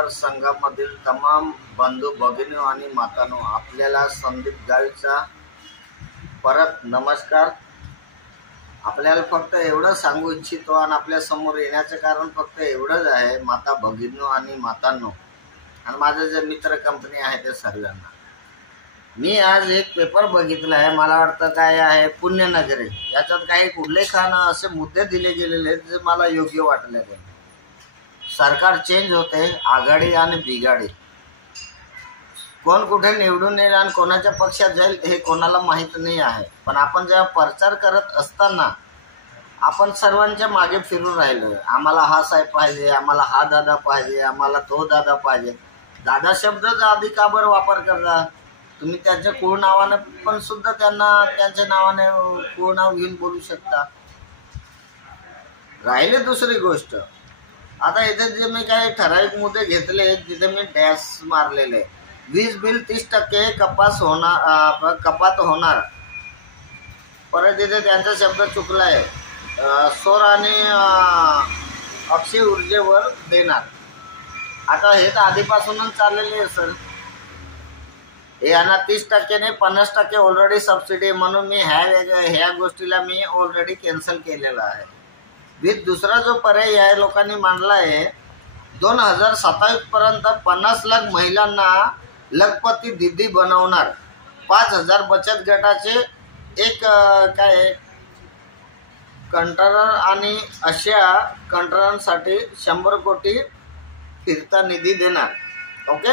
मतदारसंघामधील तमाम बंधू भगिनी आणि मातांनो, आपल्याला संदीप गावीचा परत नमस्कार। आपल्याला फक्त एवढं सांगू इच्छितो आणि आपल्या समोर येण्याचं कारण फक्त एवढंच आहे, माता भगिनी आणि मातांनो आणि माझे जे मित्र कंपनी आहे ते सर्वांना। मी आज एक पेपर बघितला आहे, मला वाटतं काय आहे पुण्यनगरी, याच्यात काही उल्लेखानं असे मुद्दे दिले गेलेले आहेत जे मला योग्य वाटले नाही। सरकार चेंज होते, आघाडी आणि बिघाडी, कोण कुठे निवडून येईल आणि कोणाच्या पक्षात जाईल हे कोणाला माहीत नाही आहे। पण आपण जेव्हा प्रचार करत असताना आपण सर्वांच्या मागे फिरून राहिलो, आम्हाला हा साहेब पाहिजे, आम्हाला हा दादा पाहिजे, आम्हाला तो दादा पाहिजे। दादा शब्दाचा आधी का बरं वापर करता तुम्ही? त्यांच्या कुळ नावाने पण सुद्धा त्यांना त्यांच्या नावाने कुळ नाव घेऊन बोलू शकता। राहिले दुसरी गोष्ट, आता इथे जे मी काही ठराविक मुद्दे घेतले तिथे मी डॅश मारलेले। वीज बिल 30% कपात होणार, परत इथे त्यांचा शब्द चुकला आहे, सौर आणि अक्षय ऊर्जेवर देणार। आता हे तर आधीपासूनच चाललेले आहे सर, यांना 30% नाही 50% ऑलरेडी सबसिडी, म्हणून मी ह्या गोष्टीला मी ऑलरेडी कॅन्सल केलेला आहे। विथ दुसरा जो पर्याय या लोकांनी मांडला आहे, 2027 पर्यंत 50 लाख महिलांना लखपती दीदी बनवणार। 5000 बचत गटाचे एक काय कंटाळर आणि अशा कंटाळांसाठी 100 कोटी फिरता निधी देणार। ओके,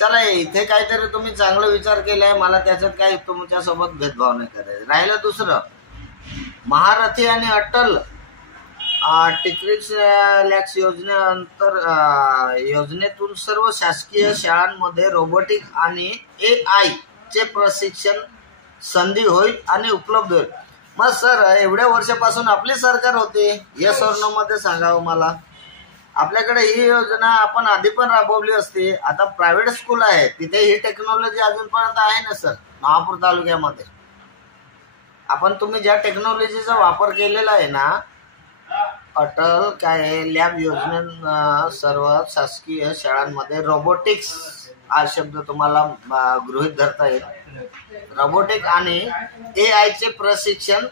चला इथे काहीतरी तुम्ही चांगला विचार केलाय, मला त्याच्यात काही तुमच्यासोबत भेदभाव नाही करायचं। राहिलं दुसरं, महारथी आणि अटल टिकरिक्स लॅक्स योजनेतून सर्व शासकीय शाळांमध्ये रोबोटिक आणि AI चे प्रशिक्षण संधी होईल आणि उपलब्ध होईल। मग सर एवढ्या वर्षापासून आपली सरकार होती, यस और नो मध्ये सांगावं मला। आपल्याकडे ही योजना आपण आधी पण राबवली असती। आता प्रायव्हेट स्कूल आहे तिथे ही टेक्नॉलॉजी अजूनपर्यंत आहे ना सर, नवापूर तालुक्यामध्ये। आपण तुम्ही ज्या टेक्नॉलॉजीचा वापर केलेला आहे ना, अटल काय लॅब योजनेत सर्व शासकीय शाळांमध्ये रोबोटिक्स हा शब्द तुम्हाला गृहीत धरता येईल। रोबोटिक आणि AI चे प्रशिक्षण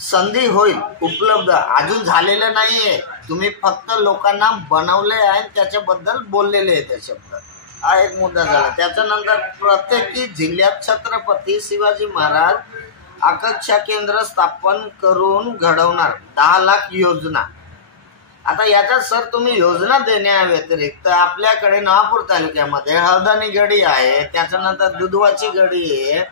संधी होईल उपलब्ध, अजून झालेलं नाहीये, तुम्ही फक्त लोकांना बनवले आहे त्याच्याबद्दल बोललेले आहे ते शब्द। हा एक मुद्दा झाला। त्याच्यानंतर प्रत्येक जिल्ह्यात छत्रपती शिवाजी महाराज आकांक्षा केंद्र स्थापन करून घडवणार 10 लाख योजना। आता याच्यात सर तुम्ही योजना देण्या व्यतिरिक्त आपल्याकडे नवापूर तालुक्यामध्ये हळदानी गडी आहे, त्याच्यानंतर दुधवाची गडी आहे,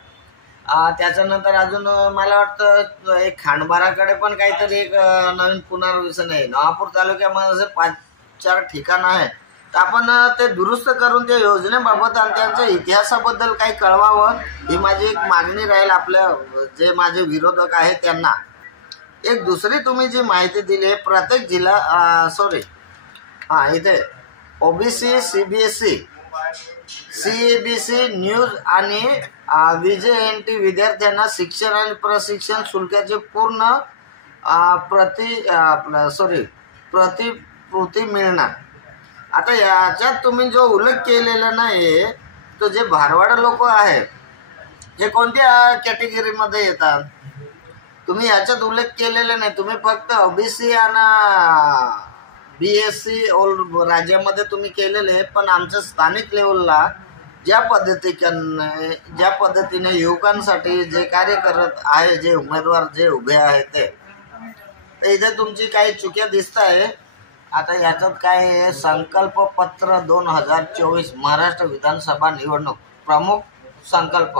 त्याच्यानंतर अजून मला वाटतं एक खांडबाराकडे पण काहीतरी एक नवीन पुनर्वसन आहे। नवापूर तालुक्यामध्ये 5-4 ठिकाण आहे, तर आपण ते दुरुस्त करून त्या योजनेबाबत आणि त्यांच्या इतिहासाबद्दल काही कळवावं ही माझी एक मागणी राहील आपल्या जे माझे विरोधक आहेत त्यांना। एक दुसरी तुम्ही जी माहिती दिली आहे, प्रत्येक जिल्हा इथे OBC CBSE CABC न्यूज आणि VJNT विद्यार्थ्यांना शिक्षण आणि प्रशिक्षण शुल्काचे पूर्ण प्रतिपूर्ती मिळणार। आता याच्यात तुम्ही जो उल्लेख केलेला नाही, तो जे भारवाड लोक आहेत हे कोणत्या कॅटेगरीमध्ये येतात तुम्ही याच्यात उल्लेख केलेला नाही। तुम्ही फक्त OBC आणि BSC राज्यामध्ये तुम्ही केलेले, पण आमच्या स्थानिक लेवलला ज्या पद्धतीने युवकांसाठी जे कार्य करत आहे, जे उमेदवार जे उभे आहेत ते इथे तुमची काही चुक्या दिसत आहे। आता याच्यात काय आहे, संकल्प पत्र 2024 महाराष्ट्र विधानसभा निवडणूक प्रमुख संकल्प।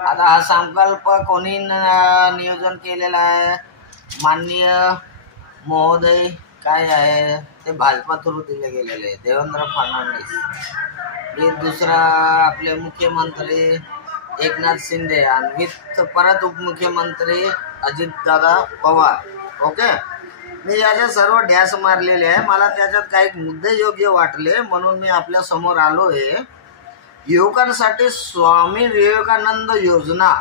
आता हा संकल्प कोणी नियोजन केलेला आहे? माननीय महोदय काय आहे ते भाजपा थ्रू दिले गेलेले आहे, देवेंद्र फडणवीस। दुसरा आपले मुख्यमंत्री एकनाथ शिंदे आणि परत उपमुख्यमंत्री अजितदादा पवार। ओके, मी याच्या सर्व डॅश मारलेले आहे, मला त्याच्यात काही मुद्दे योग्य वाटले म्हणून मी आपल्या समोर आलो आहे। युवकांसाठी स्वामी विवेकानंद योजना,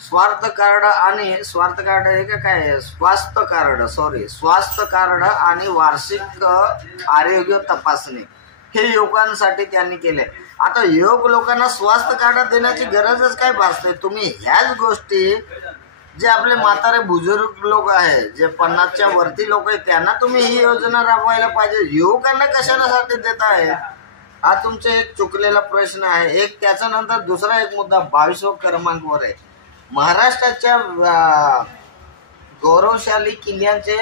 स्वास्थ्य कार्ड आणि वार्षिक आरोग्य तपासणी हे युवकांसाठी त्यांनी केले. आता युवक लोकांना स्वास्थ्य कार्ड देण्याची गरजच काय भासते? तुम्ही ह्याच गोष्टी जे आपले म्हातारे बुजुर्ग लोक आहे, जे 50च्या वरती लोक आहेत, त्यांना तुम्ही ही योजना राबवायला पाहिजे. युवकांना कशासाठी देत आहे? हा तुमचा एक चुकलेला प्रश्न आहे. एक त्याच्यानंतर दुसरा एक मुद्दा 22 क्रमांकवर आहे. महाराष्ट्राच्या गौरवशाली किल्ल्यांचे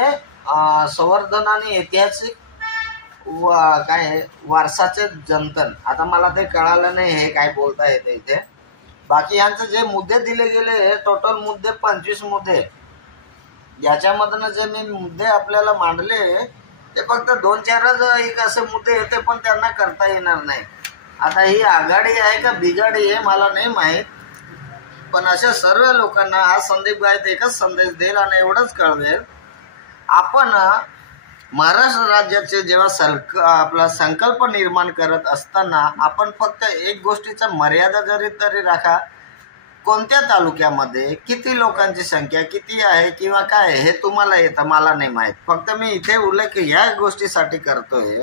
संवर्धन आणि ऐतिहासिक काय वारसाचे जतन. आता मला ते कळालं नाही हे काय बोलता येते इथे. बाकी यांचे जे मुद्दे दिले गेले टोटल मुद्दे 25 मुद्दे, याच्यामधनं जे मी मुद्दे आपल्याला मांडले ते फक्त 2-4च एक असे मुद्दे येते, पण त्यांना करता येणार नाही. आता ही आघाडी आहे का बिघाडी आहे मला नाही माहीत, पण अशा सर्व लोकांना हा संदीप गायत एकच संदेश देईल आणि एवढंच कळवेल. आपण महाराष्ट्र राज्याचे जेव्हा आपला संकल्प निर्माण करत असताना आपण फक्त एक गोष्टीचा मर्यादा तरी राखा. कोणत्या तालुक्यामध्ये किती लोकांची संख्या किती आहे किंवा काय हे तुम्हाला येतं, मला नाही माहीत. फक्त मी इथे उल्लेख या गोष्टीसाठी करतोय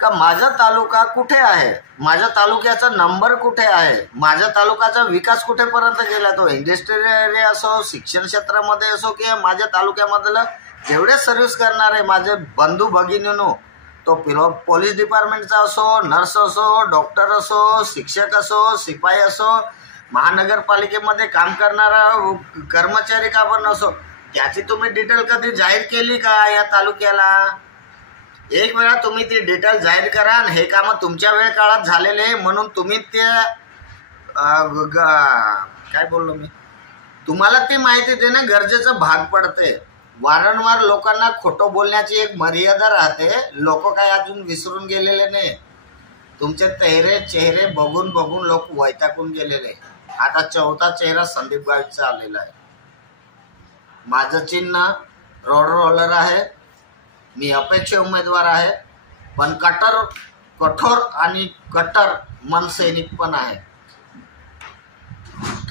का माझा तालुका कुठे आहे, माझ्या तालुक्याचा नंबर कुठे आहे, माझ्या तालुक्याचा विकास कुठेपर्यंत गेला, तो इंडस्ट्रियल एरिया असो, शिक्षण क्षेत्रामध्ये असो, किंवा माझ्या तालुक्यामधलं जेवढे सर्व्हिस करणारे माझे बंधू भगिनींनो, तो पोलीस डिपार्टमेंटचा असो, नर्स असो, डॉक्टर असो, शिक्षक असो, शिपाई असो, महानगरपालिकेमध्ये काम करणारा कर्मचारी का पण असो, त्याची तुम्ही डिटेल कधी जाहीर केली का या तालुक्याला? एक वेळा तुम्ही ती डिटेल जाहीर करा आणि हे काम तुमच्या वेळ काळात झालेले म्हणून तुम्ही ते काय बोललो मी, तुम्हाला ती माहिती देणं गरजेचं भाग पडते. वारंवार लोकांना खोटं बोलण्याची एक मर्यादा राहते. लोक काय अजून विसरून गेलेले नाही. तुमचे चेहरे बघून बघून लोक वैतागून गेलेले. आता 4था चेहरा संदीप गावितचा आलेला आहे. माझं चिन्ह रोड रोलर आहे. मी अपेक्षित उमेदवार आहे, पण कठोर आणि कट्टर मनसैनिक पण आहे.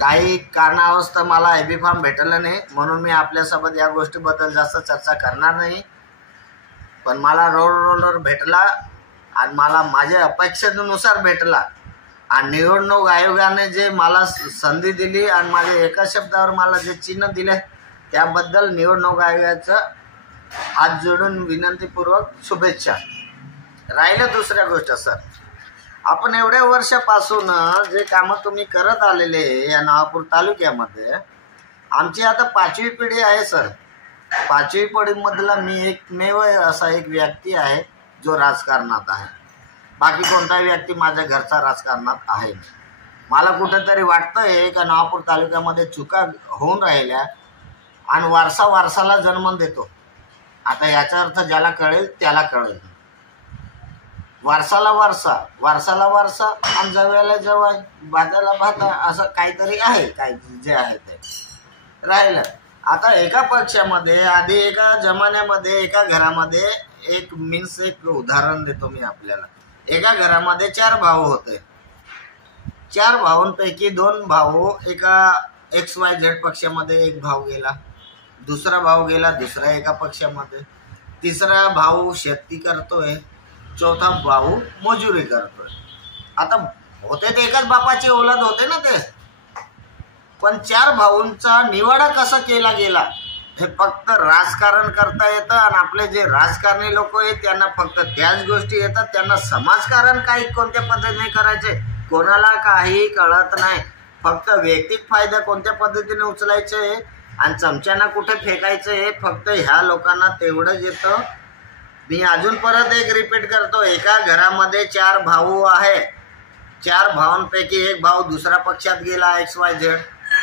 काही कारणावस्था मला एबी फॉर्म भेटलं नाही म्हणून मी आपल्यासोबत या गोष्टीबद्दल जास्त चर्चा करणार नाही. पण मला रोड रोलर भेटला आणि मला माझ्या अपेक्षेनुसार भेटला आणि निवडणूक आयोगाने जे मला संधी दिली आणि माझ्या एका शब्दावर मला जे चिन्ह दिले त्याबद्दल निवडणूक आयोगाचं हात जोडून विनंतीपूर्वक शुभेच्छा. राहिलं दुसऱ्या गोष्ट, सर आपण एवढ्या वर्षापासून जे कामं तुम्ही करत आलेले या नवापूर तालुक्यामध्ये, आमची आता 5वी पिढी आहे सर. 5वी पिढीमधला मी एकमेव असा एक व्यक्ती आहे जो राजकारणात आहे. बाकी कोणताही व्यक्ती माझ्या घरचा राजकारणात आहे. मला कुठेतरी वाटतंय का नवापूर तालुक्यामध्ये चुका होऊन राहिल्या आणि वारसाला जन्म देतो. आता याचा अर्थ ज्याला कळेल त्याला कळेल. वारसाला वारसा आणि जवळला जवळ, भाताला भाता, असं काहीतरी आहे. काय जे आहे ते राहिलं. आता एका पक्षामध्ये आधी एका जमान्यामध्ये एका घरामध्ये एक उदाहरण देतो मी आपल्याला. एका घरामध्ये 4 भाऊ होते. 4 भावांपैकी 2 भाऊ एका XYZ पक्षामध्ये, एक भाऊ गेला, दुसरा भाऊ गेला दुसऱ्या एका पक्षामध्ये, तिसरा भाऊ शेती करतोय, चौथा भाऊ मजुरी करतोय. आता होते ते एकाच बापाची औलाद होते ना ते, पण 4 भाऊंचा निवाडा कसा केला गेला हे फक्त राजकारण करता येतं. आणि आपले जे राजकारणी लोक आहेत त्यांना फक्त त्याच गोष्टी येतात. त्यांना समाजकारण काही कोणत्या पद्धतीने करायचे कोणाला काही कळत नाही. फक्त वैयक्तिक फायदा कोणत्या पद्धतीने उचलायचे आणि चमच्याना कुठे फेकायचं हे फक्त ह्या लोकांना तेवढंच येतं. मी अजून परत एक रिपीट करतो. एका घरामध्ये 4 भाऊ आहे. 4 भावांपैकी एक भाऊ दुसऱ्या पक्षात गेला XYZ.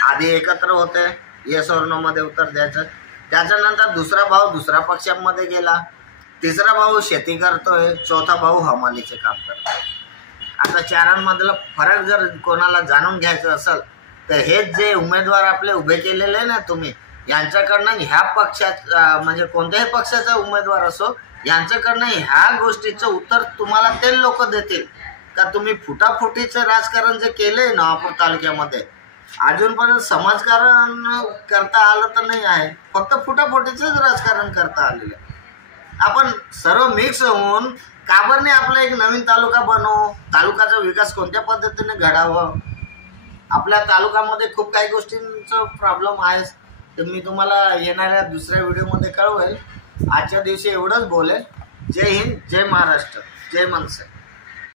आधी एकत्र होते, येस और नो मध्ये उत्तर द्यायचं. त्याच्यानंतर दुसरा भाऊ दुसऱ्या पक्षामध्ये गेला, तिसरा भाऊ शेती करतोय, चौथा भाऊ हमालीचे काम करतोय. आता 4मधला फरक जर कोणाला जाणून घ्यायचं असेल तर हेच जे उमेदवार आपले उभे केलेले ना तुम्ही, यांच्याकडनं ह्या पक्षात म्हणजे कोणत्याही पक्षाचा उमेदवार असो, यांच्याकडनं ह्या गोष्टीचं उत्तर तुम्हाला ते लोक देतील का तुम्ही फुटाफुटीचं राजकारण जे केलंय नवापूर तालुक्यामध्ये अजूनपर्यंत समाजकारण करता आलं तर नाही आहे, फक्त फुटाफुटीचंच राजकारण करता आलेलं आहे. आपण सर्व मिक्स होऊन का बरं नाही आपला एक नवीन तालुका बनवू, तालुक्याचा विकास कोणत्या पद्धतीने घडावं. आपल्या तालुक्यामध्ये खूप काही गोष्टींचा प्रॉब्लेम आहे, तर मी तुम्हाला येणाऱ्या दुसऱ्या व्हिडिओमध्ये कळवेल. आजच्या दिवशी एवढंच बोलेल. जय हिंद, जय महाराष्ट्र, जय मनसे.